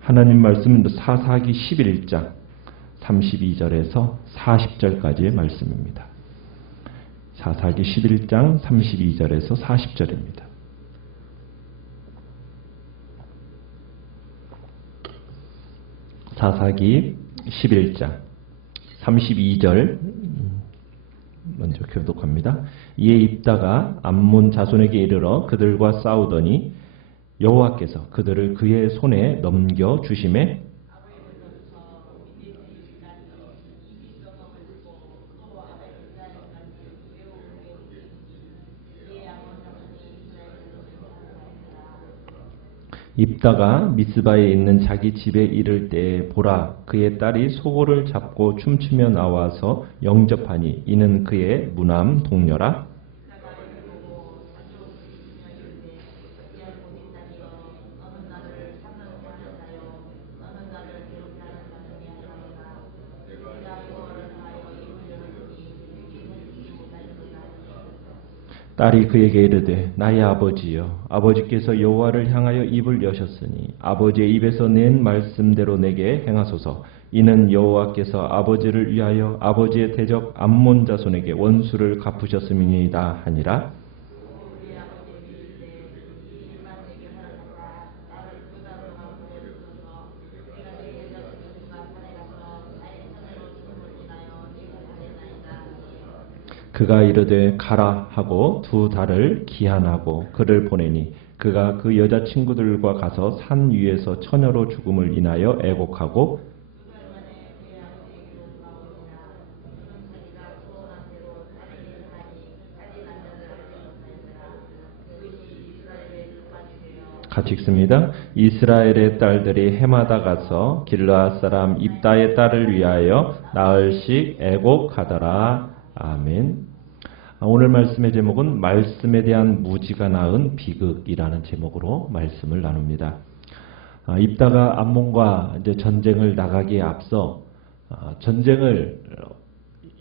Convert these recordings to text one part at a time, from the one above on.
하나님 말씀은 사사기 11장 32절에서 40절까지의 말씀입니다. 사사기 11장 32절에서 40절입니다. 사사기 11장 32절 먼저 교독합니다. 이에 입다가 암몬 자손에게 이르러 그들과 싸우더니 여호와께서 그들을 그의 손에 넘겨 주심에 입다가 미스바에 있는 자기 집에 이를 때에 보라 그의 딸이 소고를 잡고 춤추며 나와서 영접하니 이는 그의 무남 동료라. 딸이 그에게 이르되 나의 아버지여 아버지께서 여호와를 향하여 입을 여셨으니 아버지의 입에서 낸 말씀대로 내게 행하소서. 이는 여호와께서 아버지를 위하여 아버지의 대적 암몬 자손에게 원수를 갚으셨음이니이다 하니라. 그가 이르되 가라 하고 두 달을 기한하고 그를 보내니 그가 그 여자친구들과 가서 산 위에서 처녀로 죽음을 인하여 애곡하고 같이 읽습니다. 이스라엘의 딸들이 해마다 가서 길르앗 사람 입다의 딸을 위하여 나흘씩 애곡하더라. 아멘. 오늘 말씀의 제목은 말씀에 대한 무지가 낳은 비극이라는 제목으로 말씀을 나눕니다. 입다가 암몬과 이제 전쟁을 나가기에 앞서 전쟁을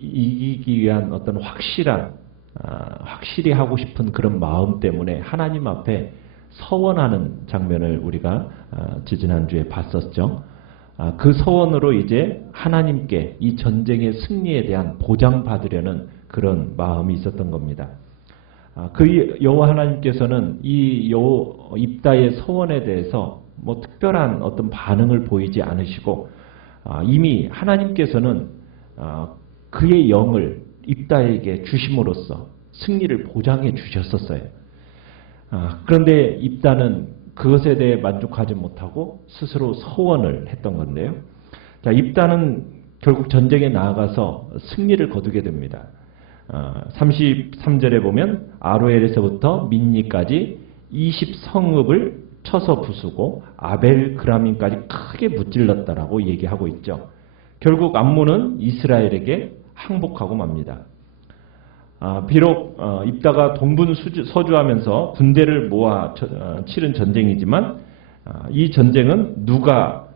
이기기 위한 어떤 확실히 하고 싶은 그런 마음 때문에 하나님 앞에 서원하는 장면을 우리가 지지난주에 봤었죠. 그 서원으로 이제 하나님께 이 전쟁의 승리에 대한 보장받으려는 그런 마음이 있었던 겁니다. 그 여호와 하나님께서는 이 입다의 서원에 대해서 뭐 특별한 어떤 반응을 보이지 않으시고 이미 하나님께서는 그의 영을 입다에게 주심으로써 승리를 보장해 주셨었어요. 그런데 입다는 그것에 대해 만족하지 못하고 스스로 서원을 했던 건데요. 자, 입다는 결국 전쟁에 나아가서 승리를 거두게 됩니다. 33절에 보면 아로엘에서부터 민니까지 20성읍을 쳐서 부수고 아벨 그라민까지 크게 무찔렀다라고 얘기하고 있죠. 결국 암몬은 이스라엘에게 항복하고 맙니다. 비록 입다가 동분서주하면서 군대를 모아 치른 전쟁이지만 이 전쟁은 누가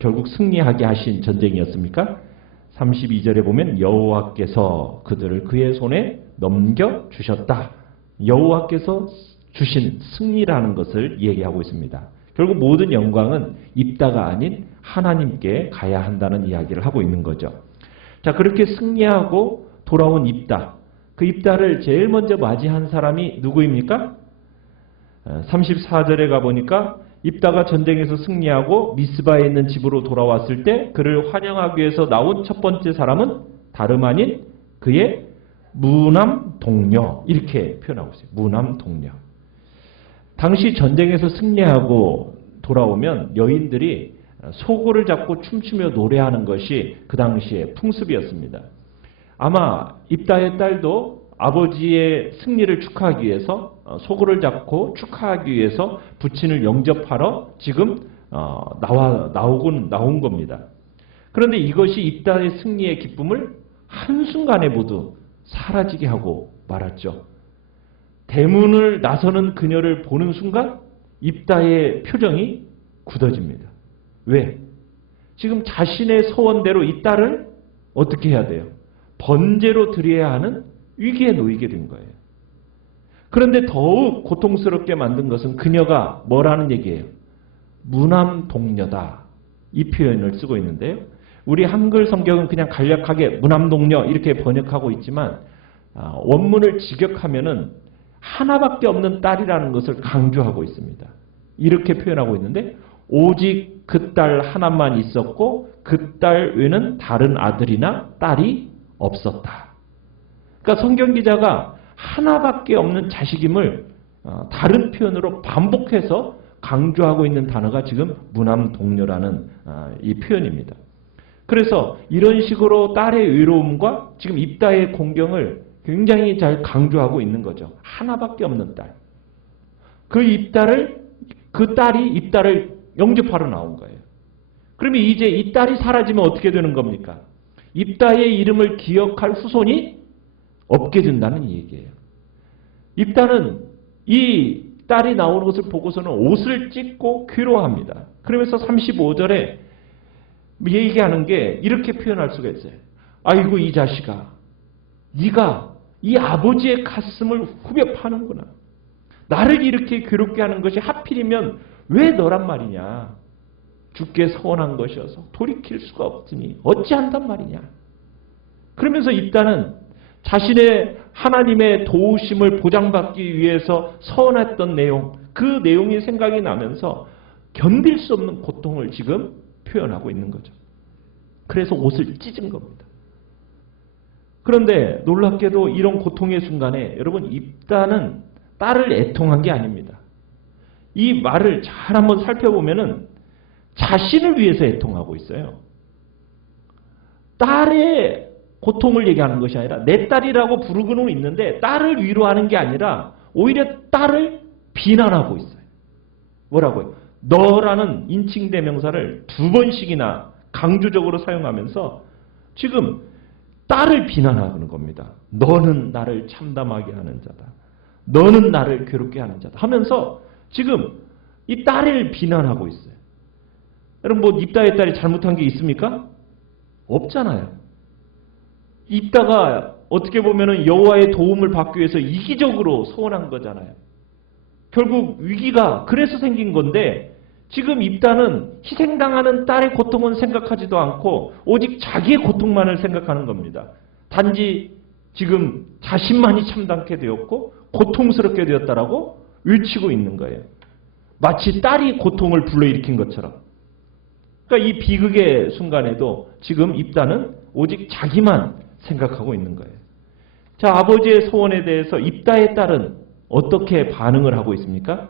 결국 승리하게 하신 전쟁이었습니까? 32절에 보면 여호와께서 그들을 그의 손에 넘겨주셨다. 여호와께서 주신 승리라는 것을 얘기하고 있습니다. 결국 모든 영광은 입다가 아닌 하나님께 가야 한다는 이야기를 하고 있는 거죠. 자, 그렇게 승리하고 돌아온 입다. 그 입다를 제일 먼저 맞이한 사람이 누구입니까? 34절에 가보니까 입다가 전쟁에서 승리하고 미스바에 있는 집으로 돌아왔을 때 그를 환영하기 위해서 나온 첫 번째 사람은 다름 아닌 그의 무남 동료, 이렇게 표현하고 있어요. 무남 동료. 당시 전쟁에서 승리하고 돌아오면 여인들이 소고를 잡고 춤추며 노래하는 것이 그 당시의 풍습이었습니다. 아마 입다의 딸도 아버지의 승리를 축하하기 위해서 소고를 잡고 축하하기 위해서 부친을 영접하러 지금 나온 겁니다. 그런데 이것이 입다의 승리의 기쁨을 한순간에 모두 사라지게 하고 말았죠. 대문을 나서는 그녀를 보는 순간 입다의 표정이 굳어집니다. 왜? 지금 자신의 소원대로 이 딸을 어떻게 해야 돼요? 번제로 드려야 하는 위기에 놓이게 된 거예요. 그런데 더욱 고통스럽게 만든 것은 그녀가 뭐라는 얘기예요? 무남 동녀다 이 표현을 쓰고 있는데요. 우리 한글 성경은 그냥 간략하게 무남동녀 이렇게 번역하고 있지만 원문을 직역하면은 하나밖에 없는 딸이라는 것을 강조하고 있습니다. 이렇게 표현하고 있는데 오직 그 딸 하나만 있었고 그 딸 외에는 다른 아들이나 딸이 없었다. 그러니까 성경 기자가 하나밖에 없는 자식임을 다른 표현으로 반복해서 강조하고 있는 단어가 지금 무남동녀라는 이 표현입니다. 그래서 이런 식으로 딸의 외로움과 지금 입다의 공경을 굉장히 잘 강조하고 있는 거죠. 하나밖에 없는 딸. 그 딸이 입다를 영접하러 나온 거예요. 그러면 이제 이 딸이 사라지면 어떻게 되는 겁니까? 입다의 이름을 기억할 후손이 없게 된다는 얘기예요. 입다는 이 딸이 나오는 것을 보고서는 옷을 찢고 괴로워합니다. 그러면서 35절에 얘기하는 게 이렇게 표현할 수가 있어요. 아이고 이 자식아, 네가 이 아버지의 가슴을 후벼 파는구나. 나를 이렇게 괴롭게 하는 것이 하필이면 왜 너란 말이냐. 주께 서원한 것이어서 돌이킬 수가 없으니 어찌한단 말이냐. 그러면서 입다는 자신의 하나님의 도우심을 보장받기 위해서 서원했던 내용, 그 내용이 생각이 나면서 견딜 수 없는 고통을 지금 표현하고 있는 거죠. 그래서 옷을 찢은 겁니다. 그런데 놀랍게도 이런 고통의 순간에 여러분 입다는 딸을 애통한 게 아닙니다. 이 말을 잘 한번 살펴보면은 자신을 위해서 애통하고 있어요. 딸의 고통을 얘기하는 것이 아니라 내 딸이라고 부르고는 있는데 딸을 위로하는 게 아니라 오히려 딸을 비난하고 있어요. 뭐라고요? 너라는 인칭대명사를 2번씩이나 강조적으로 사용하면서 지금 딸을 비난하는 겁니다. 너는 나를 참담하게 하는 자다. 너는 나를 괴롭게 하는 자다. 하면서 지금 이 딸을 비난하고 있어요. 여러분 뭐 입다의 딸이 잘못한 게 있습니까? 없잖아요. 입다가 어떻게 보면은 여호와의 도움을 받기 위해서 이기적으로 소원한 거잖아요. 결국 위기가 그래서 생긴 건데 지금 입다는 희생당하는 딸의 고통은 생각하지도 않고 오직 자기의 고통만을 생각하는 겁니다. 단지 지금 자신만이 참담게 되었고 고통스럽게 되었다라고 외치고 있는 거예요. 마치 딸이 고통을 불러일으킨 것처럼. 그러니까 이 비극의 순간에도 지금 입다는 오직 자기만 생각하고 있는 거예요. 자, 아버지의 소원에 대해서 입다의 딸은 어떻게 반응을 하고 있습니까?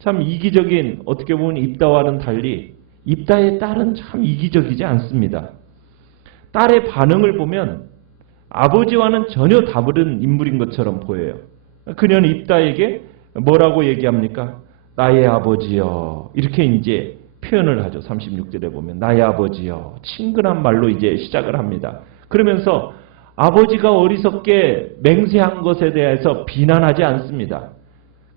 참 이기적인, 어떻게 보면 입다와는 달리 입다의 딸은 참 이기적이지 않습니다. 딸의 반응을 보면 아버지와는 전혀 다른 인물인 것처럼 보여요. 그녀는 입다에게 뭐라고 얘기합니까? 나의 아버지여. 이렇게 이제 표현을 하죠. 36절에 보면 나의 아버지여. 친근한 말로 이제 시작을 합니다. 그러면서 아버지가 어리석게 맹세한 것에 대해서 비난하지 않습니다.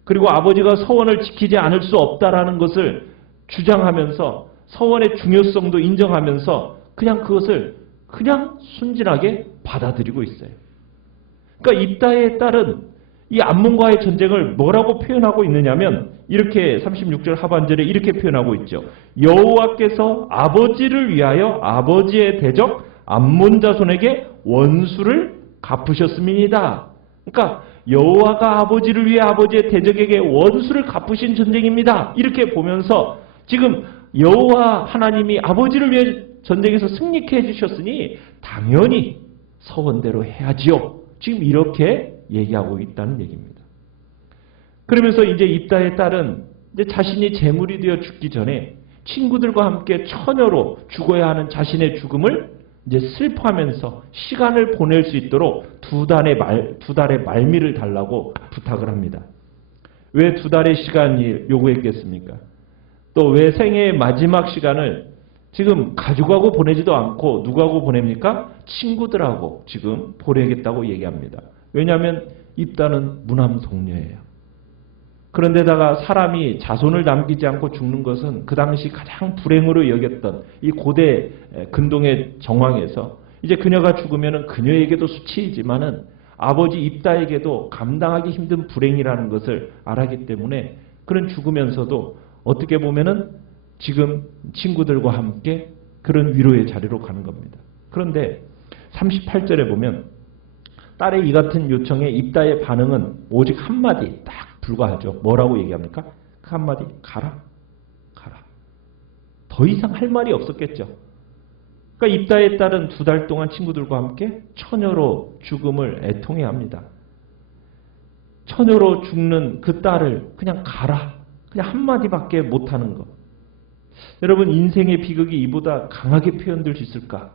그리고 아버지가 서원을 지키지 않을 수 없다라는 것을 주장하면서 서원의 중요성도 인정하면서 그냥 그것을 그냥 순진하게 받아들이고 있어요. 그러니까 입다의 딸은 이 암몬과의 전쟁을 뭐라고 표현하고 있느냐면 이렇게 36절 하반절에 이렇게 표현하고 있죠. 여호와께서 아버지를 위하여 아버지의 대적 암몬 자손에게 원수를 갚으셨음이니이다. 그러니까 여호와가 아버지를 위해 아버지의 대적에게 원수를 갚으신 전쟁입니다. 이렇게 보면서 지금 여호와 하나님이 아버지를 위해 전쟁에서 승리케 해주셨으니 당연히 서원대로 해야지요. 지금 이렇게 얘기하고 있다는 얘기입니다. 그러면서 이제 입다의 딸은 이제 자신이 제물이 되어 죽기 전에 친구들과 함께 처녀로 죽어야 하는 자신의 죽음을 이제 슬퍼하면서 시간을 보낼 수 있도록 두 달의 말미를 달라고 부탁을 합니다. 왜 2달의 시간이 요구했겠습니까? 또 왜 생애의 마지막 시간을 지금 가족하고 보내지도 않고 누구하고 보냅니까? 친구들하고 지금 보내겠다고 얘기합니다. 왜냐하면 입다는 무남동녀예요. 그런데다가 사람이 자손을 남기지 않고 죽는 것은 그 당시 가장 불행으로 여겼던 이 고대 근동의 정황에서 이제 그녀가 죽으면 그녀에게도 수치이지만은 아버지 입다에게도 감당하기 힘든 불행이라는 것을 알았기 때문에 그는 죽으면서도 어떻게 보면은 지금 친구들과 함께 그런 위로의 자리로 가는 겁니다. 그런데 38절에 보면 딸의 이 같은 요청에 입다의 반응은 오직 한마디 딱 불과하죠. 뭐라고 얘기합니까? 그 한마디, 가라. 가라. 더 이상 할 말이 없었겠죠. 그러니까 입다의 딸은 2달 동안 친구들과 함께 처녀로 죽음을 애통해야 합니다. 처녀로 죽는 그 딸을 그냥 가라. 그냥 한마디밖에 못하는 것. 여러분, 인생의 비극이 이보다 강하게 표현될 수 있을까?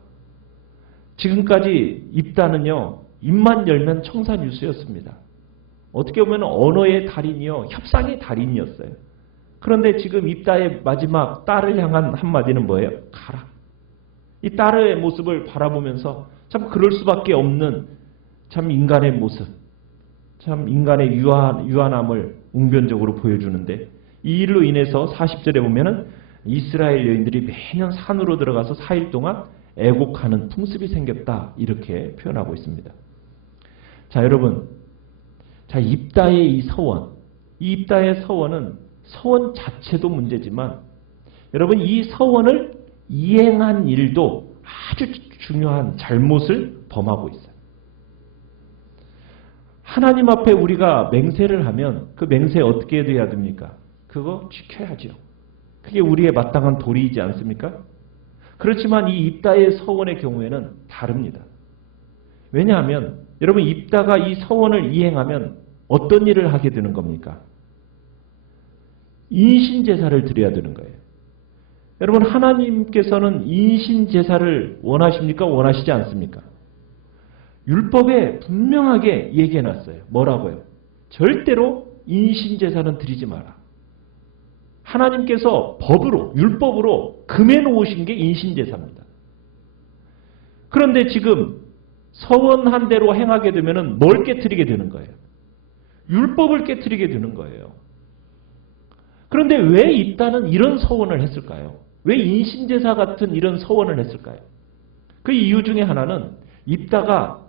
지금까지 입다는요, 입만 열면 청산유수였습니다. 어떻게 보면 언어의 달인이요, 협상의 달인이었어요. 그런데 지금 입다의 마지막 딸을 향한 한마디는 뭐예요? 가라. 이 딸의 모습을 바라보면서 참 그럴 수밖에 없는 참 인간의 모습, 참 인간의 유한함을 웅변적으로 보여주는데, 이 일로 인해서 40절에 보면은 이스라엘 여인들이 매년 산으로 들어가서 4일 동안 애곡하는 풍습이 생겼다, 이렇게 표현하고 있습니다. 자, 여러분, 자, 입다의 이 서원, 이 입다의 서원은 서원 자체도 문제지만, 여러분, 이 서원을 이행한 일도 아주 중요한 잘못을 범하고 있어요. 하나님 앞에 우리가 맹세를 하면 그 맹세 어떻게 해야 됩니까? 그거 지켜야죠. 그게 우리의 마땅한 도리이지 않습니까? 그렇지만 이 입다의 서원의 경우에는 다릅니다. 왜냐하면 여러분, 입다가 이 서원을 이행하면 어떤 일을 하게 되는 겁니까? 인신제사를 드려야 되는 거예요. 여러분, 하나님께서는 인신제사를 원하십니까? 원하시지 않습니까? 율법에 분명하게 얘기해놨어요. 뭐라고요? 절대로 인신제사는 드리지 마라. 하나님께서 법으로, 율법으로 금해놓으신 게 인신제사입니다. 그런데 지금 서원한 대로 행하게 되면 뭘 깨트리게 되는 거예요? 율법을 깨트리게 되는 거예요. 그런데 왜 입다는 이런 서원을 했을까요? 왜 인신제사 같은 이런 서원을 했을까요? 그 이유 중에 하나는 입다가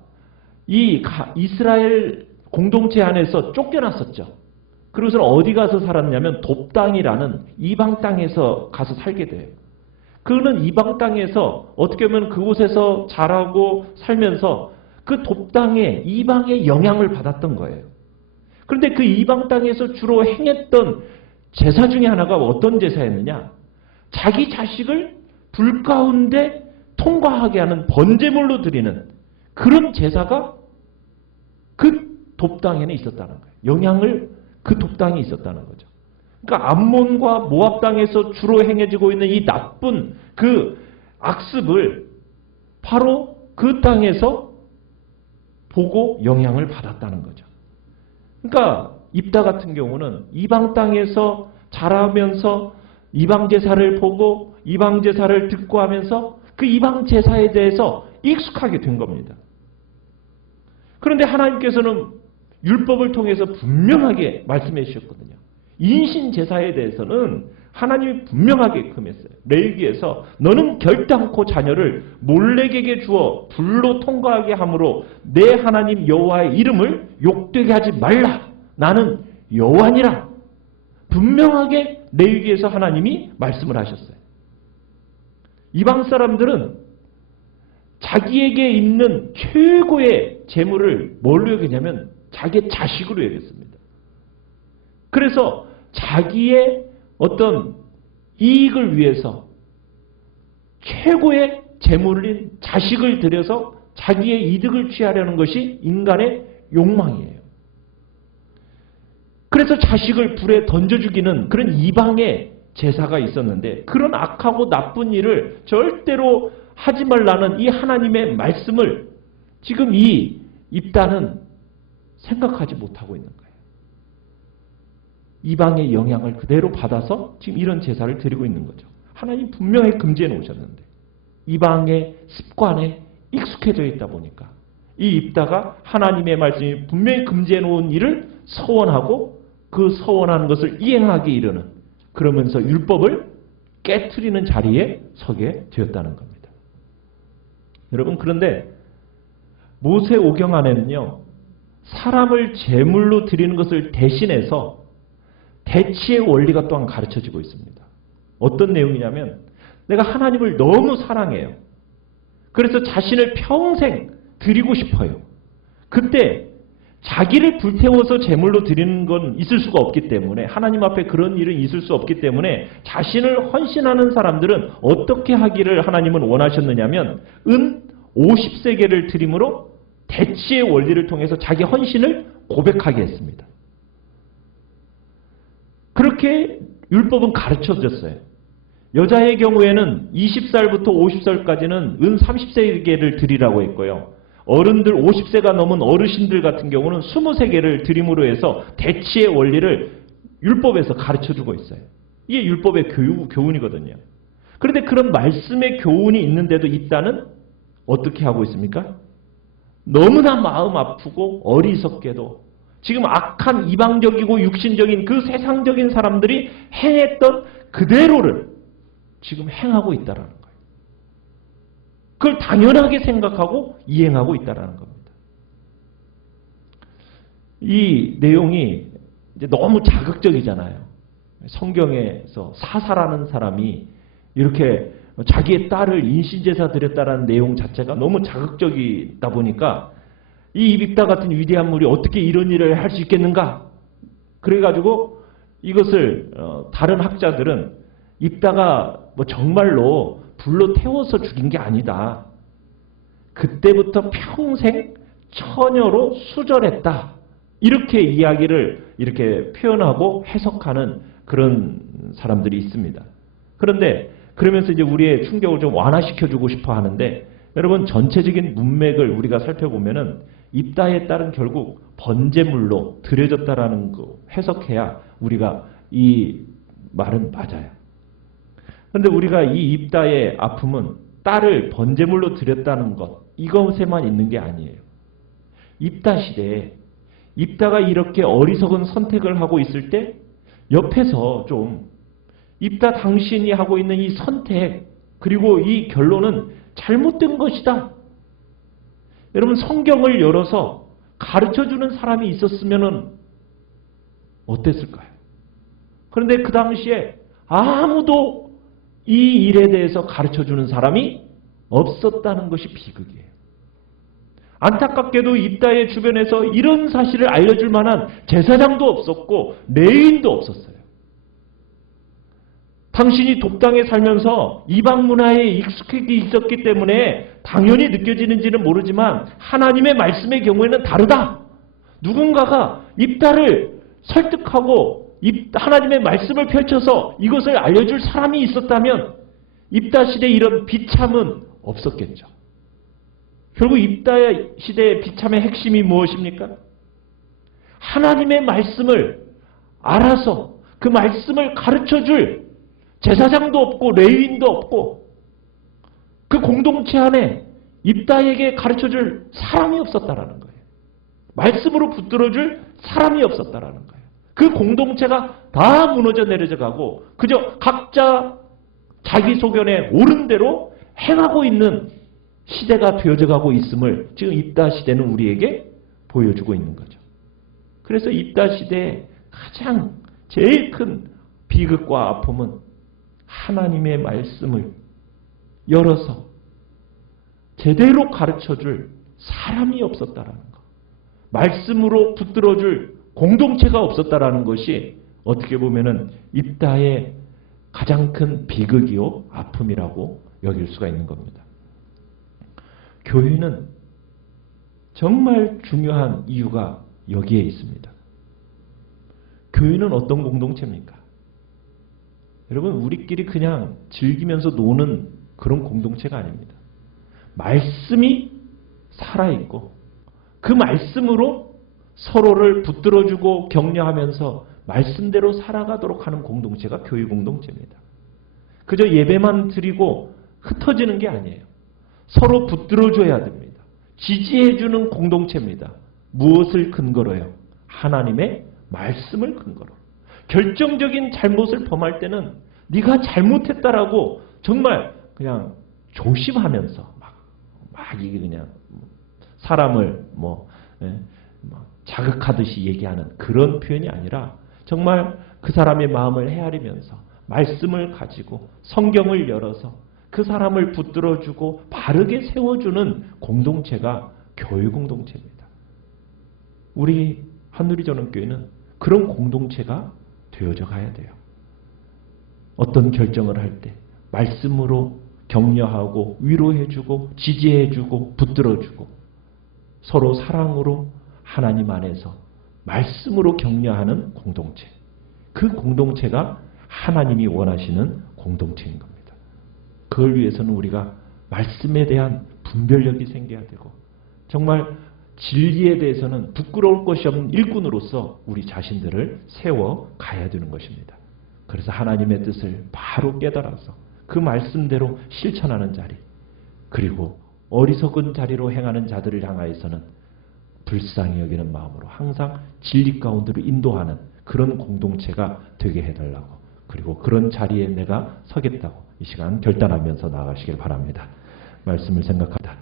이 이스라엘 공동체 안에서 쫓겨났었죠. 그래서 어디 가서 살았냐면 돕 땅이라는 이방 땅에서 가서 살게 돼요. 그는 이방 땅에서 어떻게 보면 그곳에서 자라고 살면서 그 돕 땅에 이방의 영향을 받았던 거예요. 그런데 그 이방 땅에서 주로 행했던 제사 중에 하나가 어떤 제사였느냐? 자기 자식을 불 가운데 통과하게 하는 번제물로 드리는 그런 제사가 그 돕 땅에는 있었다는 거예요. 영향을 그 돕 땅에 있었다는 거죠. 그러니까 암몬과 모압 땅에서 주로 행해지고 있는 이 나쁜 그 악습을 바로 그 땅에서 보고 영향을 받았다는 거죠. 그러니까 입다 같은 경우는 이방 땅에서 자라면서 이방 제사를 보고 이방 제사를 듣고 하면서 그 이방 제사에 대해서 익숙하게 된 겁니다. 그런데 하나님께서는 율법을 통해서 분명하게 말씀해 주셨거든요. 인신 제사에 대해서는 하나님이 분명하게 금했어요. 레위기에서 너는 결단코 자녀를 몰렉에게 주어 불로 통과하게 함으로 내 하나님 여호와의 이름을 욕되게 하지 말라. 나는 여호와니라. 분명하게 레위기에서 하나님이 말씀을 하셨어요. 이방 사람들은 자기에게 있는 최고의 재물을 뭘로 여기냐면 자기의 자식으로 여겼습니다. 그래서 자기의 어떤 이익을 위해서 최고의 재물인 자식을 들여서 자기의 이득을 취하려는 것이 인간의 욕망이에요. 그래서 자식을 불에 던져 죽이는 그런 이방의 제사가 있었는데, 그런 악하고 나쁜 일을 절대로 하지 말라는 이 하나님의 말씀을 지금 이 입다는 생각하지 못하고 있는 거예요. 이방의 영향을 그대로 받아서 지금 이런 제사를 드리고 있는 거죠. 하나님 분명히 금지해 놓으셨는데 이방의 습관에 익숙해져 있다 보니까 이 입다가 하나님의 말씀이 분명히 금지해 놓은 일을 서원하고 그 서원하는 것을 이행하게 이르는, 그러면서 율법을 깨트리는 자리에 서게 되었다는 겁니다. 여러분, 그런데 모세오경 안에는요, 사람을 제물로 드리는 것을 대신해서 대치의 원리가 또한 가르쳐지고 있습니다. 어떤 내용이냐면 내가 하나님을 너무 사랑해요. 그래서 자신을 평생 드리고 싶어요. 그때 자기를 불태워서 제물로 드리는 건 있을 수가 없기 때문에 하나님 앞에 그런 일은 있을 수 없기 때문에 자신을 헌신하는 사람들은 어떻게 하기를 하나님은 원하셨느냐면 은 50세겔을 드림으로 대치의 원리를 통해서 자기 헌신을 고백하게 했습니다. 그렇게 율법은 가르쳐졌어요. 여자의 경우에는 20살부터 50살까지는 은 30세겔을 드리라고 했고요. 어른들 50세가 넘은 어르신들 같은 경우는 20세겔을 드림으로 해서 대치의 원리를 율법에서 가르쳐주고 있어요. 이게 율법의 교훈이거든요. 그런데 그런 말씀의 교훈이 있는데도 입다는 어떻게 하고 있습니까? 너무나 마음 아프고 어리석게도 지금 악한 이방적이고 육신적인 그 세상적인 사람들이 행했던 그대로를 지금 행하고 있다는 거예요. 그걸 당연하게 생각하고 이행하고 있다는 겁니다. 이 내용이 이제 너무 자극적이잖아요. 성경에서 사사라는 사람이 이렇게 자기의 딸을 인신제사 드렸다라는 내용 자체가 너무 자극적이다 보니까 이 입다 같은 위대한 물이 어떻게 이런 일을 할 수 있겠는가? 그래가지고 이것을 다른 학자들은 입다가 뭐 정말로 불로 태워서 죽인 게 아니다. 그때부터 평생 처녀로 수절했다. 이렇게 이야기를 이렇게 표현하고 해석하는 그런 사람들이 있습니다. 그런데 그러면서 이제 우리의 충격을 좀 완화시켜주고 싶어 하는데 여러분 전체적인 문맥을 우리가 살펴보면은 입다에 따른 결국 번제물로 드려졌다라는 거 해석해야 우리가 이 말은 맞아요. 그런데 우리가 이 입다의 아픔은 딸을 번제물로 드렸다는 것 이것에만 있는 게 아니에요. 입다 시대에 입다가 이렇게 어리석은 선택을 하고 있을 때 옆에서 좀 입다 당신이 하고 있는 이 선택 그리고 이 결론은 잘못된 것이다. 여러분 성경을 열어서 가르쳐주는 사람이 있었으면 어땠을까요? 그런데 그 당시에 아무도 이 일에 대해서 가르쳐주는 사람이 없었다는 것이 비극이에요. 안타깝게도 입다의 주변에서 이런 사실을 알려줄 만한 제사장도 없었고 레위인도 없었어요. 당신이 독당에 살면서 이방 문화에 익숙하게 있었기 때문에 당연히 느껴지는지는 모르지만 하나님의 말씀의 경우에는 다르다. 누군가가 입다를 설득하고 하나님의 말씀을 펼쳐서 이것을 알려줄 사람이 있었다면 입다 시대에 이런 비참은 없었겠죠. 결국 입다 시대의 비참의 핵심이 무엇입니까? 하나님의 말씀을 알아서 그 말씀을 가르쳐줄 제사장도 없고 레위인도 없고 그 공동체 안에 입다에게 가르쳐줄 사람이 없었다라는 거예요. 말씀으로 붙들어줄 사람이 없었다라는 거예요. 그 공동체가 다 무너져 내려져 가고 그저 각자 자기 소견에 옳은 대로 행하고 있는 시대가 되어져 가고 있음을 지금 입다 시대는 우리에게 보여주고 있는 거죠. 그래서 입다 시대의 가장 제일 큰 비극과 아픔은 하나님의 말씀을 열어서 제대로 가르쳐줄 사람이 없었다라는 것. 말씀으로 붙들어줄 공동체가 없었다라는 것이 어떻게 보면은 입다의 가장 큰 비극이요 아픔이라고 여길 수가 있는 겁니다. 교회는 정말 중요한 이유가 여기에 있습니다. 교회는 어떤 공동체입니까? 여러분 우리끼리 그냥 즐기면서 노는 그런 공동체가 아닙니다. 말씀이 살아있고 그 말씀으로 서로를 붙들어주고 격려하면서 말씀대로 살아가도록 하는 공동체가 교회 공동체입니다. 그저 예배만 드리고 흩어지는 게 아니에요. 서로 붙들어줘야 됩니다. 지지해주는 공동체입니다. 무엇을 근거로요? 하나님의 말씀을 근거로. 결정적인 잘못을 범할 때는 네가 잘못했다라고 정말 그냥 조심하면서 막 이게 그냥 사람을 자극하듯이 얘기하는 그런 표현이 아니라 정말 그 사람의 마음을 헤아리면서 말씀을 가지고 성경을 열어서 그 사람을 붙들어주고 바르게 세워주는 공동체가 교회 공동체입니다. 우리 한누리전원교회는 그런 공동체가 되어져 가야 돼요. 어떤 결정을 할 때 말씀으로 격려하고 위로해주고 지지해주고 붙들어주고 서로 사랑으로 하나님 안에서 말씀으로 격려하는 공동체. 그 공동체가 하나님이 원하시는 공동체인 겁니다. 그걸 위해서는 우리가 말씀에 대한 분별력이 생겨야 되고 정말 진리에 대해서는 부끄러울 것이 없는 일꾼으로서 우리 자신들을 세워 가야 되는 것입니다. 그래서 하나님의 뜻을 바로 깨달아서 그 말씀대로 실천하는 자리, 그리고 어리석은 자리로 행하는 자들을 향하여서는 불쌍히 여기는 마음으로 항상 진리 가운데로 인도하는 그런 공동체가 되게 해달라고, 그리고 그런 자리에 내가 서겠다고 이 시간 결단하면서 나아가시길 바랍니다. 말씀을 생각하다.